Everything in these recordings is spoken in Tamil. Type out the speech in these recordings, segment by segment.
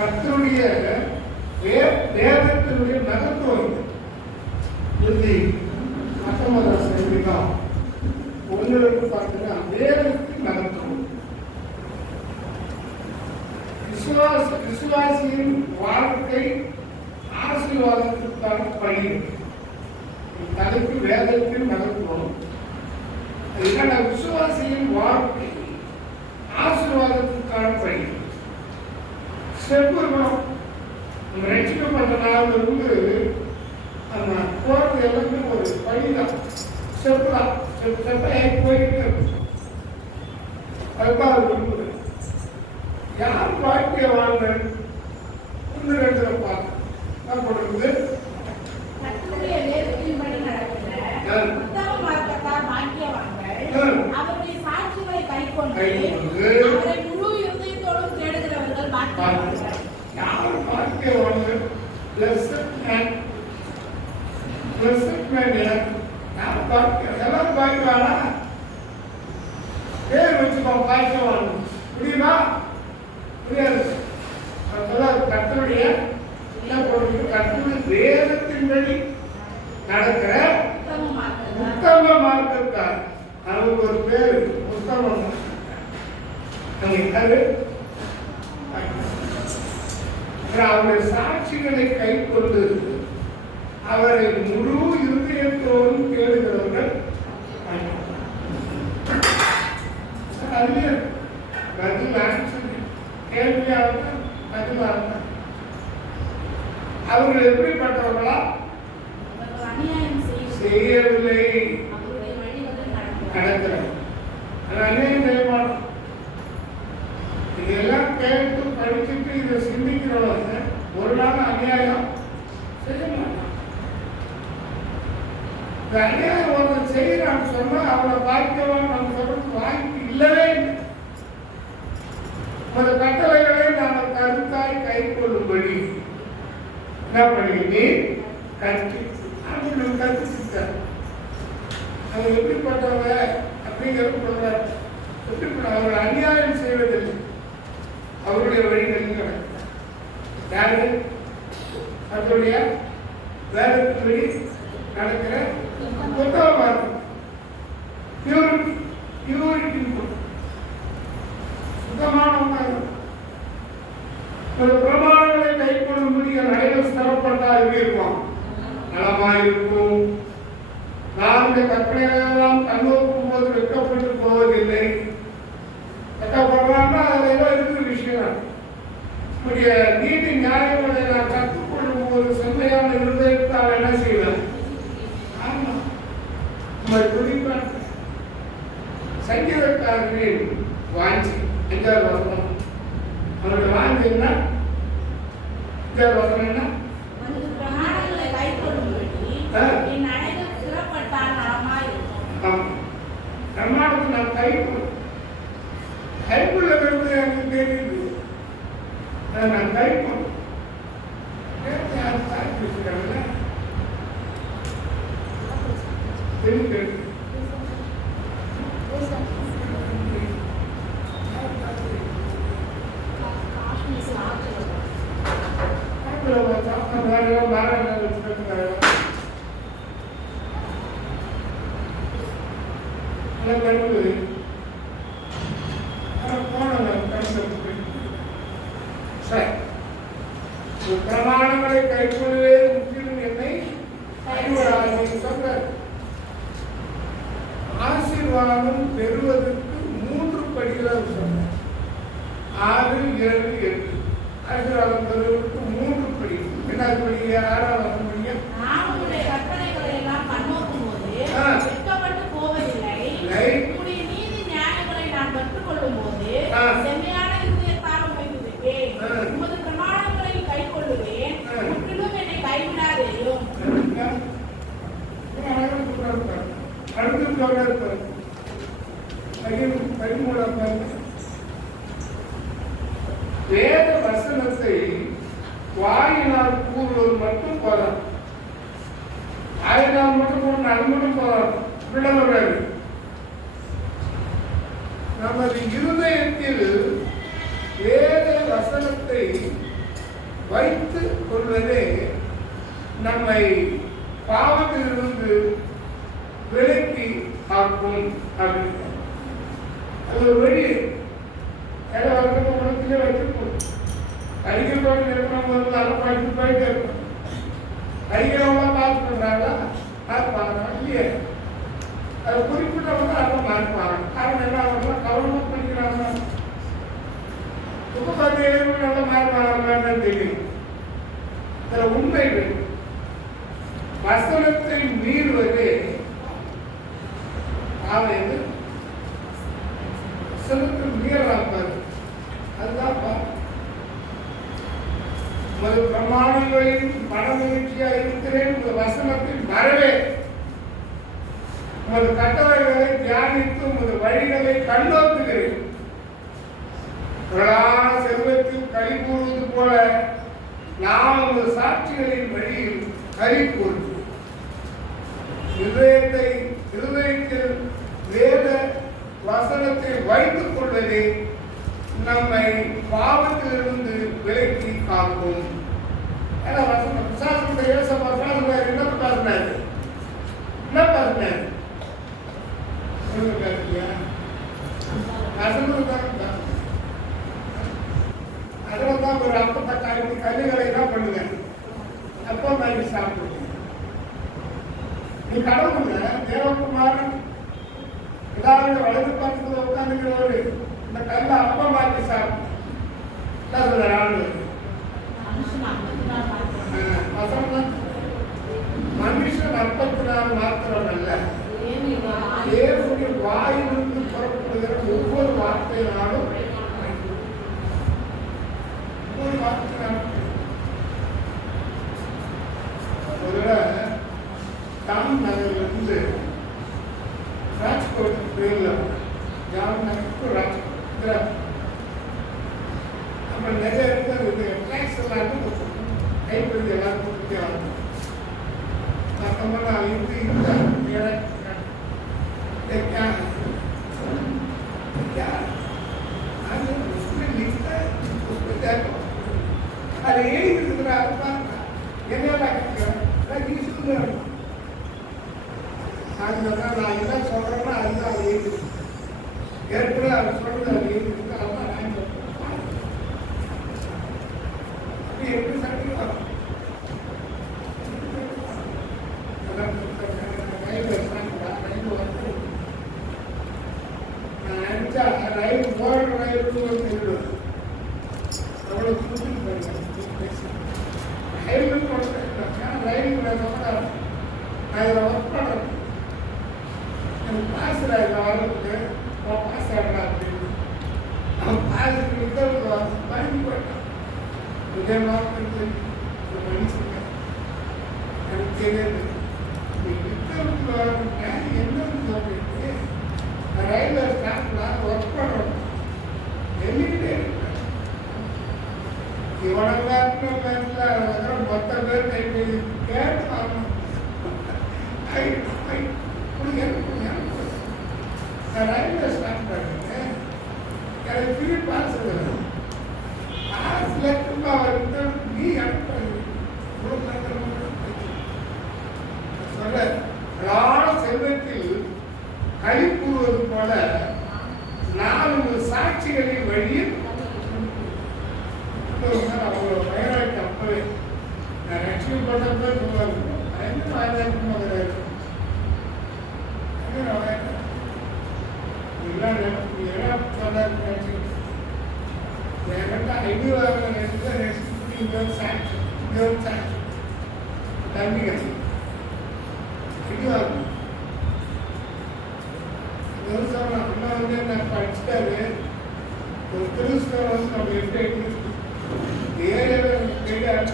கர்த்தருடைய வேதத்தினுடைய மகத்துவம் இறுதி 19ஆம் சங்கீதம் உங்களுக்கு பார்த்தீங்கன்னா வேதத்தின் மகத்துவம். விசுவாசியின் வாழ்க்கை ஆசீர்வாதத்திற்கான பணி. தலைப்பு வேதத்தின் மகத்துவம். விசுவாசியின் வாழ்க்கை ஆசீர்வாதத்திற்கான பணி. செப்புறோம் ரட்சிக்கப்பட்ட நாள் இருந்து நம்ம போறது எல்லாமே ஒரு பணிதான். செப்புதான் செப்பாகி போயிட்டு இருக்கு. அதுதான் விரும்புது. யார் வாழ்க்கைய வாழ்ந்த இந்த இடத்துல பார்க்க என்ன பண்ணுறது? யார் வாழ்க்கைய வாழ்ந்த எல்லாரும் பாய்க்குவானா? பேர் வச்சுக்கோ பாய்க்க வாழணும் முடியுமா? முடியாது. கர்த்தருடைய கர்த்தருடைய வேதத்தின்படி நடக்கிற உத்தம மார்க்கத்தார். அவருக்கு ஒரு பேரு உத்தமம். அவருடைய சாட்சிகளை கை கொண்டு அவரை முழு இருதயத்தோடும் கேளுகிறவர்கள் அவர்கள் எப்படிப்பட்டவர்களா? செய்யவில்லை நடக்கிறார். அநியாயம் செய்ய மாட்டோம். இதெல்லாம் கேட்டு படிச்சுட்டு இதை சிந்திக்கிறவங்க ஒரு நாள் அநியாயம் செய்ய மாட்டான். இந்த அநியாயம் ஒருத்தர் செய்யறான்னு சொன்னா அவனை பாய்க்கவான்னு நம்ம சொல்றது வாய்ப்பு இல்லவே இல்லை. அந்த கட்டளைகளை நாங்கள் கருத்தாய் கை கொள்ளும்படி என்ன பண்ணி கற்று அவங்களுக்கு கற்றுக்கிட்டார். அவங்க எப்படிப்பட்டவங்க அப்படிங்கிறது சொல்றாரு. எப்படிப்பட்ட அவர்கள் அநியாயம் செய்வதில்லை. அவருடைய வழிகளில் நடக்கிறார். யாரு? அவருடைய வேதத்தின்படி நடக்கிற புத்தகமாக பியூரிட்டி சுத்தமானவங்க பிரமாணங்களை கை கொள்ளும்படி அனைவரும் ஸ்தலப்பட்டா இருக்கும் நலமாயிருக்கும். நான்கு கற்பனைகளெல்லாம் கண்ணோக்கும் போது வெட்கப்பட்டு போவதில்லை. வெட்கப்படுறாங்கன்னா அதுல ஏதோ இருக்கிற விஷயம். நம்முடைய நீதி நியாயங்களை நான் கற்றுக்கொள்ளும் போது செம்மையான இருதயத்தால் என்ன செய்வேன்? ஆமா நம்ம துடிப்பான். சங்கீதக்காரரின் வாஞ்சி 5ஆவது வசனம். அவருடைய வாஞ்சி என்ன? 5ஆவது வசனம் என்ன? பிரமாணத்தை நான் கைக்குள்ள விருந்து எனக்கு தெரியுது. நான் கைப்போம் பிரமாணங்களை கைக்கொள்ளவே முற்றிலும் என்னை கைவிடாதீர்கள். ஆசீர்வாதம் பெறுவதற்கு 3 படிகள் சொன்னார். 6, 7, 8. ஆசீர்வாதம் பெறுவதற்கு 3 படி. என்ன படி? 6வது படிங்க. வேத வசனத்தை வாயினால் கூறுவது மட்டும் போதாது. வாயினால் மட்டும் கூறின அது மட்டும் போதாது. விளம்பரம் நமது இருதயத்தில் வேத வசனத்தை வைத்து கொள்வதே நம்மை பாவத்திலிருந்து விலக்கி காக்கும் அப்படின்னு. அது ஒரு வழி. ஏதோ வருஷம் உலகத்திலே வச்சிருக்கோம். கடிக்கிறவங்க இருக்கிறவங்க வந்து அதை படித்து போயிட்டே இருக்கும். கடிக்கிறவங்க பார்த்துக்கிறாங்களா பார்ப்பாங்க இல்லையே. அது குறிப்பிட்டவங்க அதை பார்ப்பாங்க. காரணம் என்ன ஆகுதுன்னா கவனமாக படிக்கிறாங்க. உபகாரி நல்லா மாறுவாங்கன்னு தெரியும். இதில் உண்மை வசனத்தை மீறுவது ஆவது வசனத்தை மீறாப்பாரு. அதுதான் உமது பிரமாணங்களின் மனமகிழ்ச்சியா இருக்கிறேன். உமது வசனத்தின் வரவே உமது கட்டளைகளை தியானித்து உமது வழிகளை கண்ணோக்குகிறேன். பிரதான செல்வத்தில் களி கூறுவது போல நாம் உமது சாட்சிகளின் வழியில் களி கூறுவோம். இருதயத்தில் வேத வசனத்தை வைத்துக் கொள்வதே நம்மை பாவத்திலிருந்து விலக்கி காக்கும். ஏன்னா வசனம் பிசாசுடைய பேசுனாரு. என்ன பேசினாரு? என்ன பேசினாரு? அதில் தான் ஒரு அப்பத்தக்காரி கல்லுகளை என்ன பண்ணுங்க அப்போ வாங்கி சாப்பிடுங்க. நீ கடவுள் தேவகுமாரன் ஏதாவது வலது பக்கத்தில் உட்காந்துக்கிறவரு இந்த கல்லை அப்பம் வாங்கி சாப்பிட்டு ஆண்டு மனுஷன் 44 மாத்திரம் அல்ல, தேவனுடைய வாயிலிருந்து புறப்படுகிற ஒவ்வொரு வார்த்தையினாலும் ஒவ்வொரு வார்த்தையினாலும் ஒரு டாம் நகரிலிருந்து ராஜ்கோட் ட்ரெயினில் ஜாம் நகருக்கு ராஜ்கோட் நம்ம நிறைய இடத்துல டேக்ஸ் எல்லாருக்கும் கைப்பற்றி எல்லாரும் கொடுத்துட்டே வரணும். நான் இது அது எழுதி இருக்கிறாரு என்ன நான் என்ன சொல்றேன்னா அதுதான் அது எழுதி ஏற்கனவே அது சொல்றது அது எழுதி இருக்கு. அதுதான் நான் சொல்றேன். அப்படி எப்படி சட்டம் வரும்? ரயில் போற ரயில் சொல்லுவேன் அவ்வளோ ரயில் நான் இதில் ஒர்க் பண்ணுறேன். எனக்கு பாஸ் இதில் வர்றதுக்கு பாஸ் ஆகலாம் அப்படின்னு அவன் பாஸ் பயந்து போயிட்டான். இதே மாதிரி மனுஷங்க எனக்கு தெரியாது என்னன்னு சொல்லிட்டு ரயில்வே ஸ்டாப்ல ஒர்க் பண்ணுறோம். எல்லிக்கிட்டே இருக்கிறேன். இவனை மொத்த பேர் கை கேட்டு ரயில்வே ஸ்டாப் பண்ணிட்டு எனக்கு ஃப்ரீ பாஸ் பாஸ்ல திரும்ப அவருக்கு நீ அனுப்புறது சொல்ல செல்வத்தில் களி கூறுவது போல 4 சாட்சிகளின் வழியில் அவங்களோட வயநாட்டு அப்பவே நான் லட்சுமி பண்ணப்போ சொல்லுவாங்க படிச்சுட்டாரு. ஒரு திருஸ்தவம் வந்து நம்ம எப்படி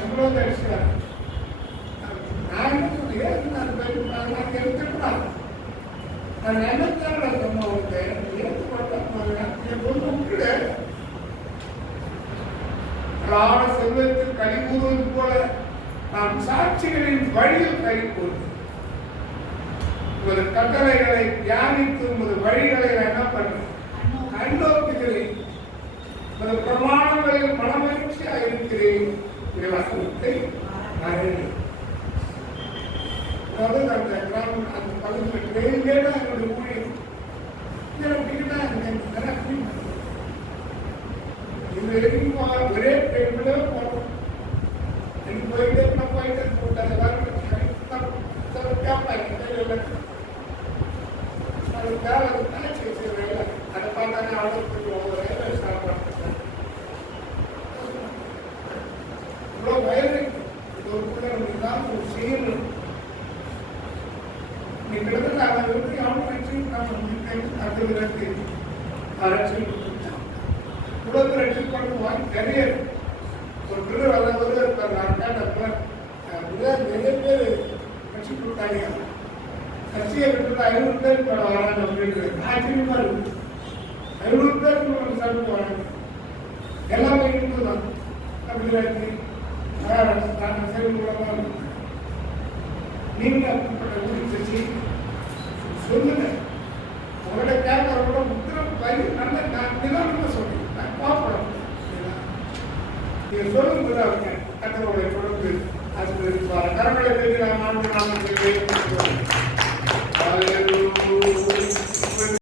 நம்மளும் அடிச்சுட்டாரு. நான் என்ன சொல்றேன் நான் எடுத்துக்கலாம். நான் நினைச்சால சொன்ன எடுத்து போட்டா செல்வத்தில் கை கூறுவது போல நாம் சாட்சிகளின் வழியில் கை கூறுவது. உமது கட்டளைகளை தியானித்து உமது வழிகளை என்ன பண்றேன் கண்ணோக்குகிறேன். உமது பிரமாணங்களில் மனமகிழ்ச்சியாக இருக்கிறேன். வசனத்தை அறிந்து. அதாவது அந்த கிராமம் அந்த பகுதியில் ட்ரெயின்லே தான் என்னுடைய ஊழியம். அப்படின்னா இது வரைக்கும் ஒரே ட்ரெயின்ல போனோம். எனக்கு போயிட்டே போட்டாங்க எல்லாரும் அது வேலை வேலை அதை பார்த்தாங்க அவ்வளோ வேலை சாப்பிட்றாங்க. இவ்வளோ வயது இது ஒரு பிள்ளை தான் ஒரு செய்யணும். நீ கிட்டத்தட்ட அதை வந்து எவ்வளோ வச்சு அடுத்ததுக்கு அரசியல் கொடுத்துட்டான். உலக ரட்சிப் பண்ணுவாங்க நிறைய ஒரு பிள்ளை வளர்ந்து இருப்பார். நிறைய பேர் ரட்சிப் கொடுத்தாங்க. கட்சியை விட்டு 500 பேர் படம் வராங்க அப்படின்றது ஆச்சரியமா இருக்கு. 500 பேருக்கு நம்ம சாப்பிட்டு வராங்க. எல்லாமே இருக்குதான் அப்படி நீங்க அப்படிப்பட்ட ஊருக்கு வச்சு சொல்லுங்க. உங்களோட கேட்கறோட உத்தரவு பயிர் நல்ல நிதானமா சொல்லுங்க. நான் பார்ப்போம் நீங்க சொல்லுங்க அவங்க கட்டளை தொடர்ந்து அது கரங்களை பேசி நாம்